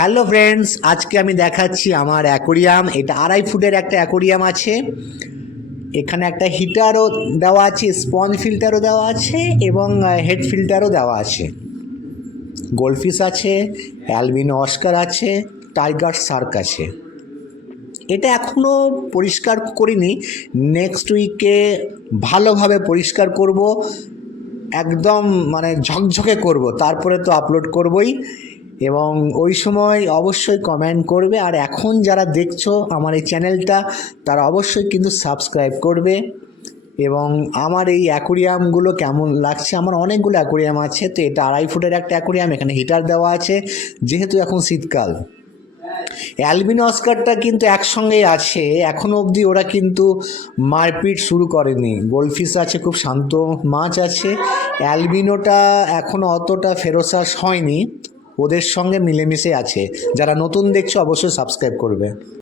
Hello friends, আজকে আমি দেখাচ্ছি আমার অ্যাকোরিয়াম। এটা 2.5 ফুটের একটা অ্যাকোরিয়াম আছে। এখানে একটা হিটারও দেওয়া আছে, স্পঞ্জ ফিল্টারও দেওয়া আছে এবং হেড ফিল্টারও দেওয়া আছে। গোল্ডফিশ আছে, অ্যালবিনো অস্কার আছে, টাইগার শার্ক আছে। এটা এখনও পরিষ্কার করিনি, নেক্সট উইকে ভালোভাবে পরিষ্কার করব, একদম মানে ঝকঝকে করব, তারপরে তো আপলোড করবই। এবং ওই সময় অবশ্যই কমেন্ট করবে। আর এখন যারা দেখছো আমার এই চ্যানেলটা, তারা অবশ্যই কিন্তু সাবস্ক্রাইব করবে। এবং আমার এই অ্যাকোরিয়ামগুলো কেমন লাগছে, আমার অনেকগুলো অ্যাকোরিয়াম আছে, তো এটা 2.5 ফুটের একটা অ্যাকোরিয়াম। এখানে হিটার দেওয়া আছে যেহেতু এখন শীতকাল। অ্যালবিনো অস্কারটা কিন্তু একসঙ্গেই আছে, এখনও অবধি ওরা কিন্তু মারপিট শুরু করেনি। গোল্ডফিশ আছে, খুব শান্ত মাছ আছে। অ্যালবিনোটা এখনও অতটা ফেরোসাস হয়নি, ওদের সঙ্গে মিলেমিশে আছে। যারা নতুন দেখছো অবশ্যই সাবস্ক্রাইব করবে।